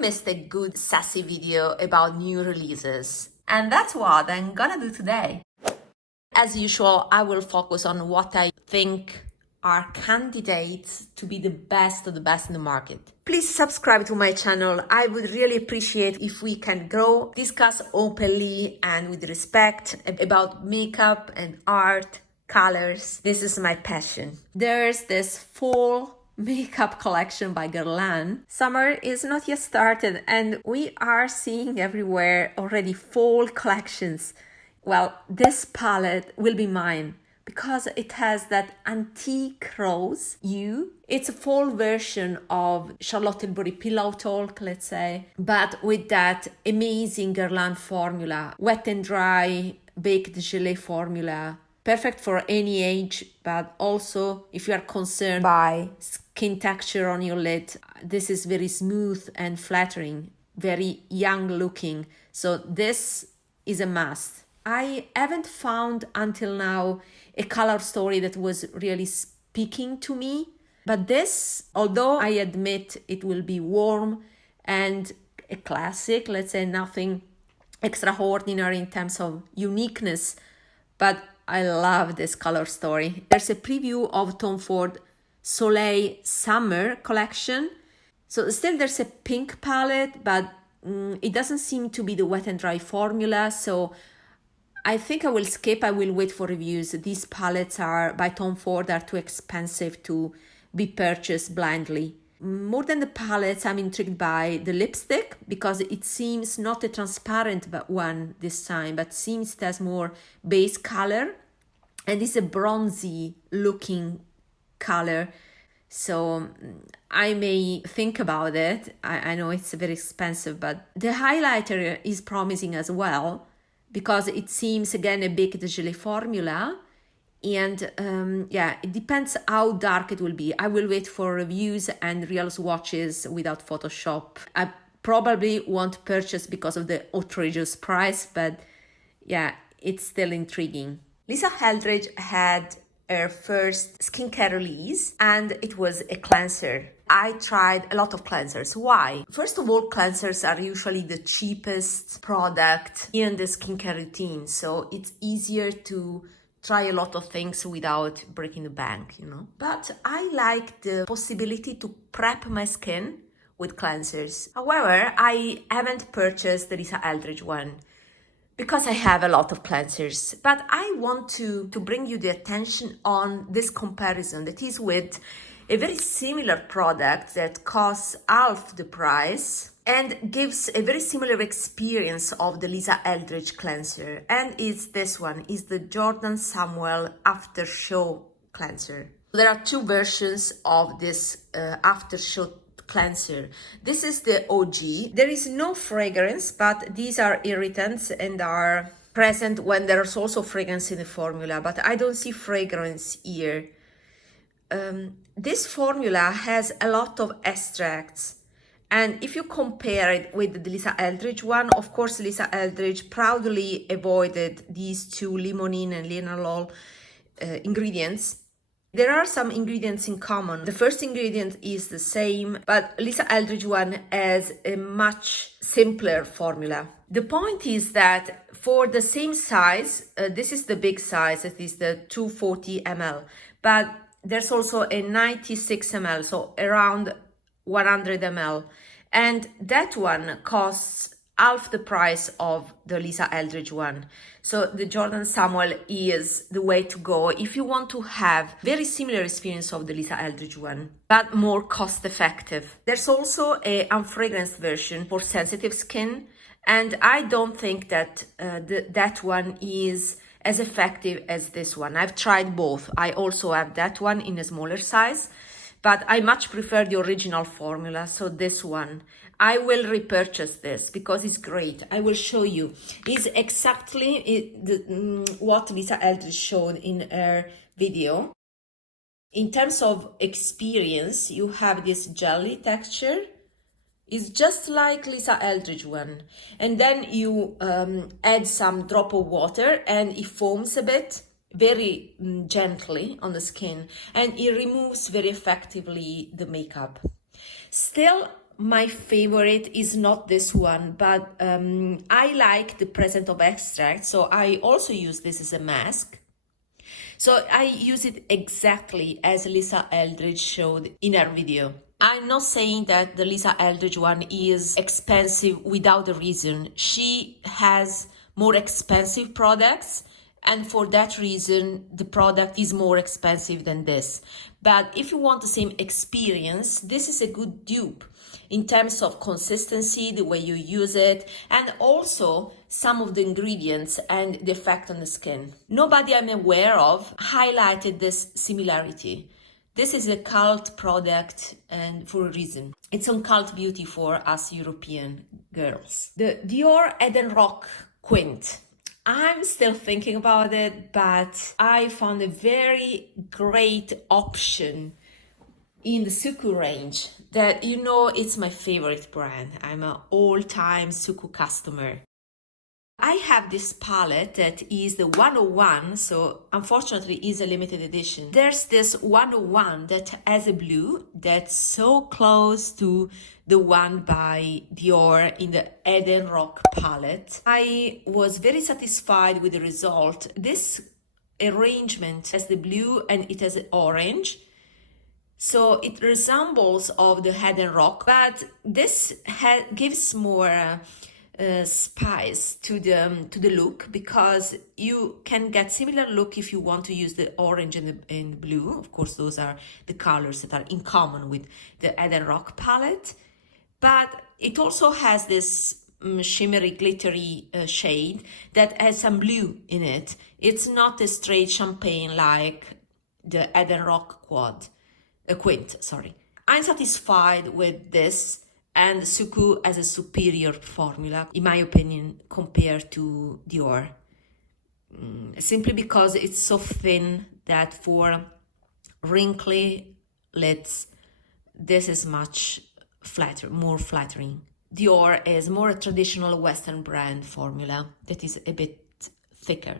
missed a good sassy video about new releases, and that's what I'm gonna do today. As usual, I will focus on what I think are candidates to be the best of the best in the market. Please subscribe to my channel. I would really appreciate if we can grow, discuss openly and with respect about makeup and art, colors. This is my passion. There's this fall makeup collection by Guerlain. Summer is not yet started and we are seeing everywhere already fall collections. Well, this palette will be mine because it has that antique rose hue. It's a fall version of Charlotte Tilbury Pillow Talk, let's say, but with that amazing Guerlain formula, wet and dry, baked gelée formula, perfect for any age, but also if you are concerned by skin texture on your lid, this is very smooth and flattering, very young looking. So this is a must. I haven't found until now a color story that was really speaking to me, but this, although I admit it will be warm and a classic, let's say nothing extraordinary in terms of uniqueness, but I love this color story. There's a preview of Tom Ford Soleil Summer collection. So still there's a pink palette, but it doesn't seem to be the wet and dry formula. So I think I will skip. I will wait for reviews. These palettes are by Tom Ford are too expensive to be purchased blindly. More than the palettes, I'm intrigued by the lipstick because it seems not a transparent one this time, but seems it has more base color and it's a bronzy looking color. So I may think about it. I know it's very expensive, but the highlighter is promising as well, because it seems again a baked gelée formula, and it depends how dark it will be. I will wait for reviews and real swatches without Photoshop. I probably won't purchase because of the outrageous price, but yeah, it's still intriguing. Lisa Eldridge had her first skincare release and it was a cleanser. I tried a lot of cleansers. Why? First of all, cleansers are usually the cheapest product in the skincare routine. So it's easier to try a lot of things without breaking the bank, you know. But I like the possibility to prep my skin with cleansers. However, I haven't purchased the Lisa Eldridge one because I have a lot of cleansers. But I want to bring you the attention on this comparison that is with a very similar product that costs half the price and gives a very similar experience of the Lisa Eldridge cleanser. And it's this one, is the Jordan Samuel After Show cleanser. There are two versions of this After Show cleanser. This is the OG. There is no fragrance, but these are irritants and are present when there's also fragrance in the formula, but I don't see fragrance here. This formula has a lot of extracts, and if you compare it with the Lisa Eldridge one, of course Lisa Eldridge proudly avoided these two limonene and linalool ingredients. There are some ingredients in common. The first ingredient is the same, but Lisa Eldridge one has a much simpler formula. The point is that for the same size, this is the big size, it is the 240 ml, but there's also a 96 ml, so around 100 ml. And that one costs half the price of the Lisa Eldridge one. So the Jordan Samuel is the way to go if you want to have very similar experience of the Lisa Eldridge one, but more cost effective. There's also a unfragranced version for sensitive skin, and I don't think that that one is as effective as this one. I've tried both. I also have that one in a smaller size, but I much prefer the original formula, so this one. I will repurchase this because it's great. I will show you. It's exactly what Lisa Eldridge showed in her video. In terms of experience, you have this jelly texture. It's just like Lisa Eldridge one. And then you add some drop of water and it foams a bit, very gently on the skin. And it removes very effectively the makeup. Still, my favorite is not this one, but I like the present of extract, so I also use this as a mask. So I use it exactly as Lisa Eldridge showed in her video. I'm not saying that the Lisa Eldridge one is expensive without a reason. She has more expensive products, and for that reason, the product is more expensive than this. But if you want the same experience, this is a good dupe in terms of consistency, the way you use it, and also some of the ingredients and the effect on the skin. Nobody I'm aware of highlighted this similarity. This is a cult product, and for a reason. It's on cult beauty for us European girls. The Dior Eden Roc Quint. I'm still thinking about it, but I found a very great option in the Suqqu range that, you know, it's my favorite brand. I'm an all-time Suqqu customer. I have this palette that is the 101, so unfortunately is a limited edition. There's this 101 that has a blue that's so close to the one by Dior in the Eden Roc palette. I was very satisfied with the result. This arrangement has the blue and it has orange. So it resembles of the Eden Roc, but this gives more spice to the look, because you can get similar look if you want to use the orange and the blue. Of course, those are the colors that are in common with the Eden Roc palette, but it also has this shimmery, glittery shade that has some blue in it. It's not a straight champagne like the Eden Roc Quint. I'm satisfied with this, and Suqqu as a superior formula, in my opinion, compared to Dior. Simply because it's so thin that for wrinkly lids, this is much more flattering. Dior is more a traditional Western brand formula that is a bit thicker.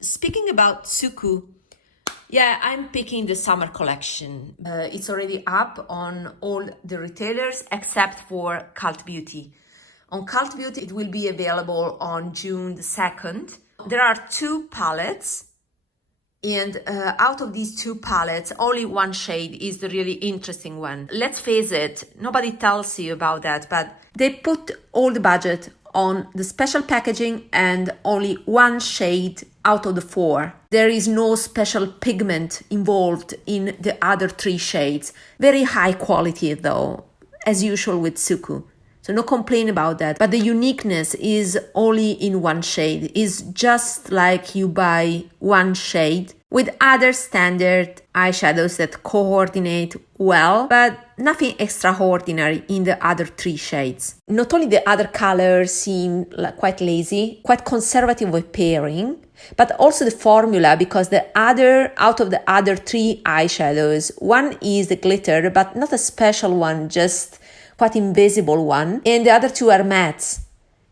Speaking about Suqqu, yeah, I'm picking the summer collection. It's already up on all the retailers except for Cult Beauty. On Cult Beauty, it will be available on June the 2nd. There are 2 palettes, and out of these 2 palettes, only one shade is the really interesting one. Let's face it, nobody tells you about that, but they put all the budget on the special packaging and only one shade out of the 4. There is no special pigment involved in the other 3 shades. Very high quality though, as usual with Suqqu. So no complaint about that. But the uniqueness is only in one shade. It's just like you buy one shade with other standard eyeshadows that coordinate well, but nothing extraordinary in the other 3 shades. Not only the other colors seem quite lazy, quite conservative with pairing, but also the formula, because out of the other 3 eyeshadows, one is the glitter, but not a special one, just quite invisible one, and the other 2 are mattes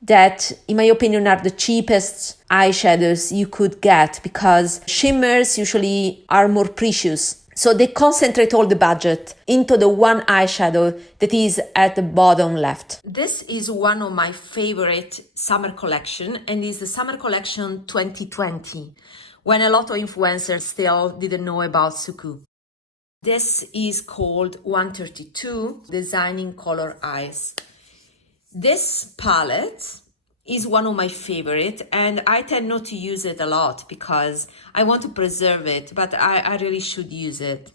that, in my opinion, are the cheapest eyeshadows you could get, because shimmers usually are more precious. So they concentrate all the budget into the one eyeshadow that is at the bottom left. This is one of my favorite summer collection, and is the summer collection 2020, when a lot of influencers still didn't know about Suqqu. This is called 132, Designing Color Eyes. This palette is one of my favorite, and I tend not to use it a lot because I want to preserve it, but I really should use it.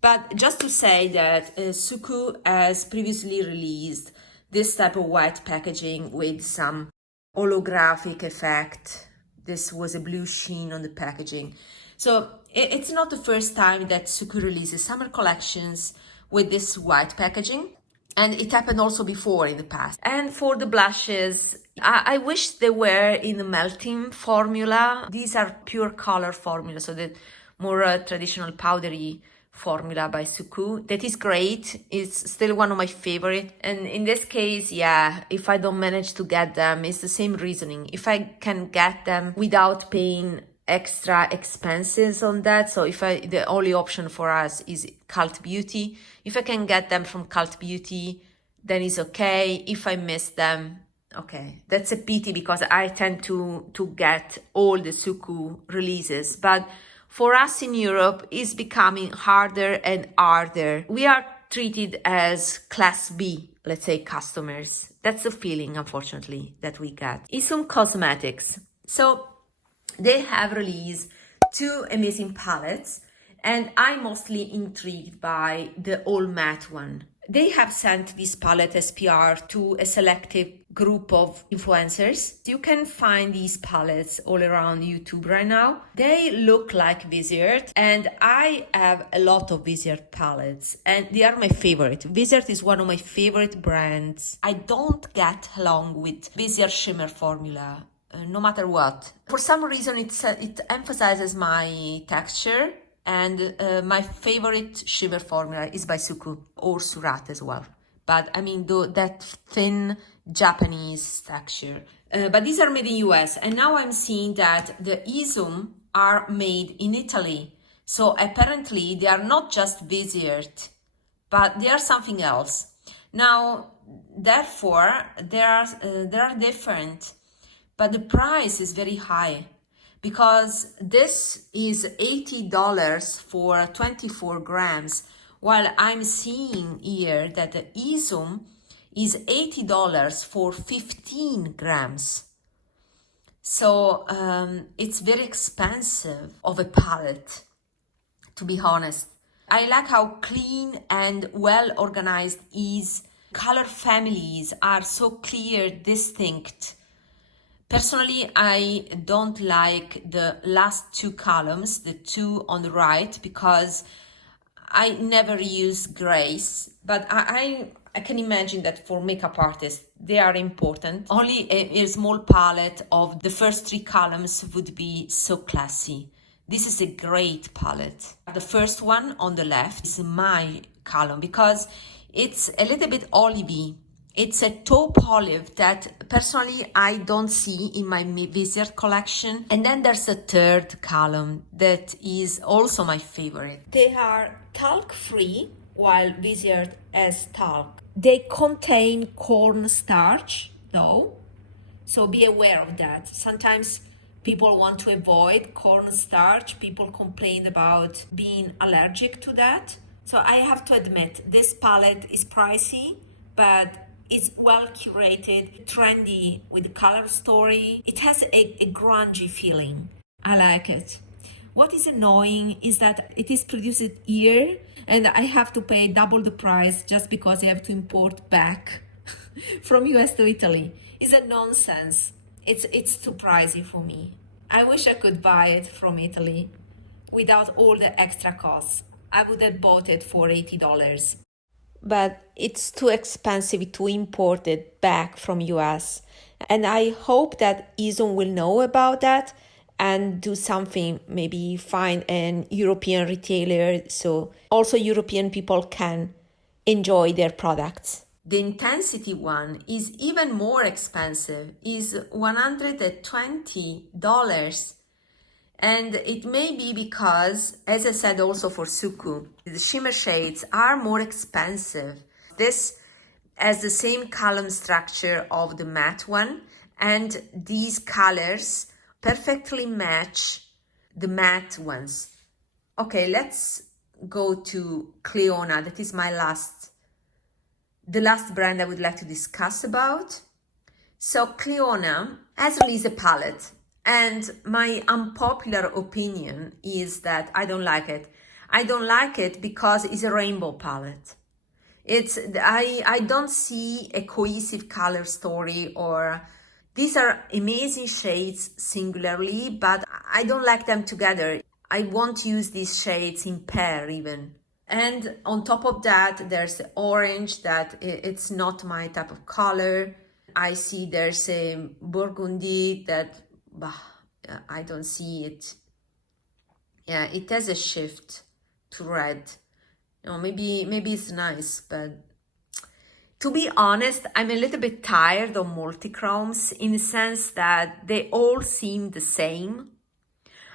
But just to say that Suqqu has previously released this type of white packaging with some holographic effect. This was a blue sheen on the packaging. So it's not the first time that Suqqu releases summer collections with this white packaging. And it happened also before in the past. And for the blushes, I wish they were in the melting formula. These are pure color formula, so the more traditional powdery formula by Suqqu. That is great. It's still one of my favorite. And in this case, yeah, if I don't manage to get them, it's the same reasoning. If I can get them without paying extra expenses on that, so the only option for us is Cult Beauty. If I can get them from Cult Beauty, then it's okay. If I miss them, okay, that's a pity because I tend to get all the Suqqu releases. But for us in Europe, it's becoming harder and harder. We are treated as class B, let's say, customers. That's the feeling, unfortunately, that we get. ESUM Cosmetics. So they have released 2 amazing palettes, and I'm mostly intrigued by the all matte one. They have sent this palette as PR to a selective group of influencers. You can find these palettes all around YouTube right now. They look like Viseart, and I have a lot of Viseart palettes, and they are my favorite. Viseart is one of my favorite brands. I don't get along with Viseart shimmer formula, no matter what. For some reason, it emphasizes my texture. And my favorite shimmer formula is by Suqqu or Surratt as well. But I mean, that thin Japanese texture. But these are made in US. And now I'm seeing that the ESUM are made in Italy. So apparently they are not just Viseart, but they are something else. Now, therefore, they are different. But the price is very high. Because this is $80 for 24 grams, while I'm seeing here that the ESUM is $80 for 15 grams. So it's very expensive of a palette, to be honest. I like how clean and well organized is. Color families are so clear, distinct. Personally, I don't like the last 2 columns, the 2 on the right, because I never use grays, but I can imagine that for makeup artists, they are important. Only a small palette of the first 3 columns would be so classy. This is a great palette. The first one on the left is my column because it's a little bit olivey. It's a taupe olive that personally I don't see in my Viseart collection. And then there's a third column that is also my favorite. They are talc free, while Viseart has talc. They contain cornstarch though, so be aware of that. Sometimes people want to avoid cornstarch. People complain about being allergic to that. So I have to admit, this palette is pricey, but it's well curated, trendy with the color story. It has a grungy feeling. I like it. What is annoying is that it is produced here and I have to pay double the price just because I have to import back from US to Italy. It's a nonsense. It's too pricey for me. I wish I could buy it from Italy without all the extra costs. I would have bought it for $80. But it's too expensive to import it back from US. And I hope that ESUM will know about that and do something, maybe find an European retailer so also European people can enjoy their products. The intensity one is even more expensive, is $120. And it may be because, as I said also for Suqqu, the shimmer shades are more expensive. This has the same column structure of the matte one, and these colors perfectly match the matte ones. Okay, let's go to Clionadh. That is the last brand I would like to discuss about. So Clionadh has released a palette. And my unpopular opinion is that I don't like it. I don't like it because it's a rainbow palette. I don't see a cohesive color story, or these are amazing shades singularly, but I don't like them together. I won't use these shades in pair even. And on top of that, there's orange that it's not my type of color. I see there's a burgundy that I don't see it. Yeah, it has a shift to red. Maybe it's nice, but to be honest, I'm a little bit tired of multichromes in the sense that they all seem the same.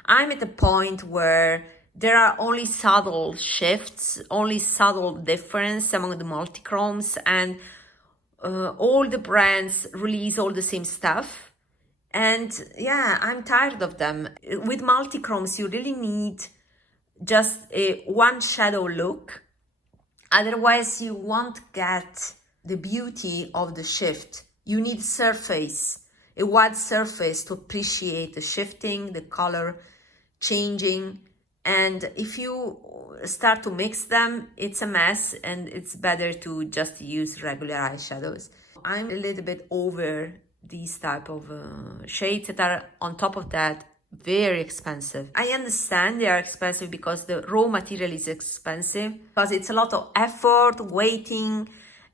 I'm at the point where there are only subtle shifts, only subtle difference among the multichromes, and all the brands release all the same stuff. And yeah, I'm tired of them. With multi-chromes, you really need just a one shadow look. Otherwise, you won't get the beauty of the shift. You need surface, a wide surface to appreciate the shifting, the color changing. And if you start to mix them, it's a mess, and it's better to just use regular eyeshadows. I'm a little bit over these type of shades that are, on top of that, very expensive. I understand they are expensive because the raw material is expensive, because it's a lot of effort, waiting,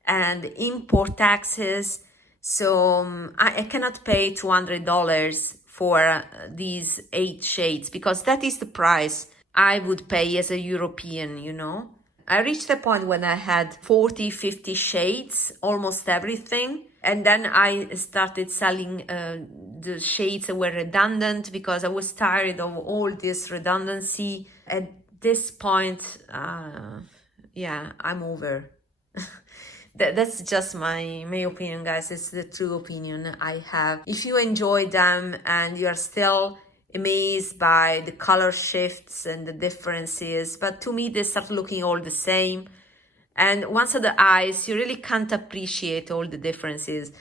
and import taxes. So I cannot pay $200 for these 8 shades, because that is the price I would pay as a European, you know. I reached the point when I had 40, 50 shades, almost everything. And then I started selling the shades that were redundant, because I was tired of all this redundancy. At this point, yeah, I'm over. That's just my opinion, guys. It's the true opinion I have. If you enjoy them and you're still amazed by the color shifts and the differences, but to me they start looking all the same, and once at the eyes you really can't appreciate all the differences.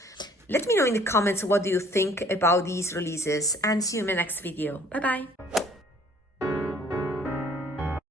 Let me know in the comments what do you think about these releases, and see you in my next video. Bye bye.